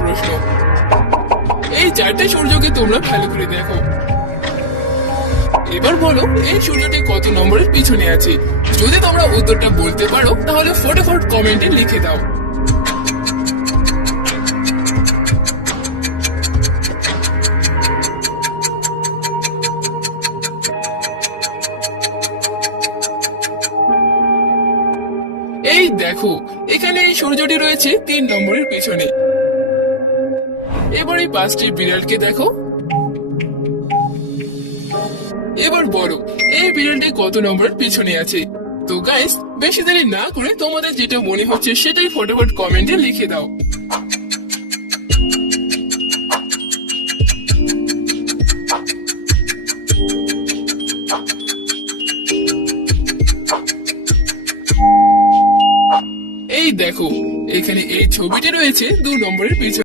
প্রশ্ন। এই 4টে সূর্যকে তোমরা ভালো করে দেখো। এবার বলো এই সূর্যটি কত নম্বরের পিছনে আছে। যদি তোমরা উত্তরটা বলতে পারো তাহলে ফটাফট কমেন্টে লিখে দাও। এই দেখো, এখানে এই সূর্যটি রয়েছে 3 নম্বরের পিছনে। এবার এই 5টি বিড়ালকে দেখো। এবার বলো এই বিড়ালটি কত নম্বরের পিছনে আছে। তো গাইস, বেশি দেরি না করে তোমাদের যেটা মনে হচ্ছে সেটাই ফটাফট কমেন্টে লিখে দাও। এই দেখো, এখানে এই ছবিটি রয়েছে 2 নম্বরের পিছনে।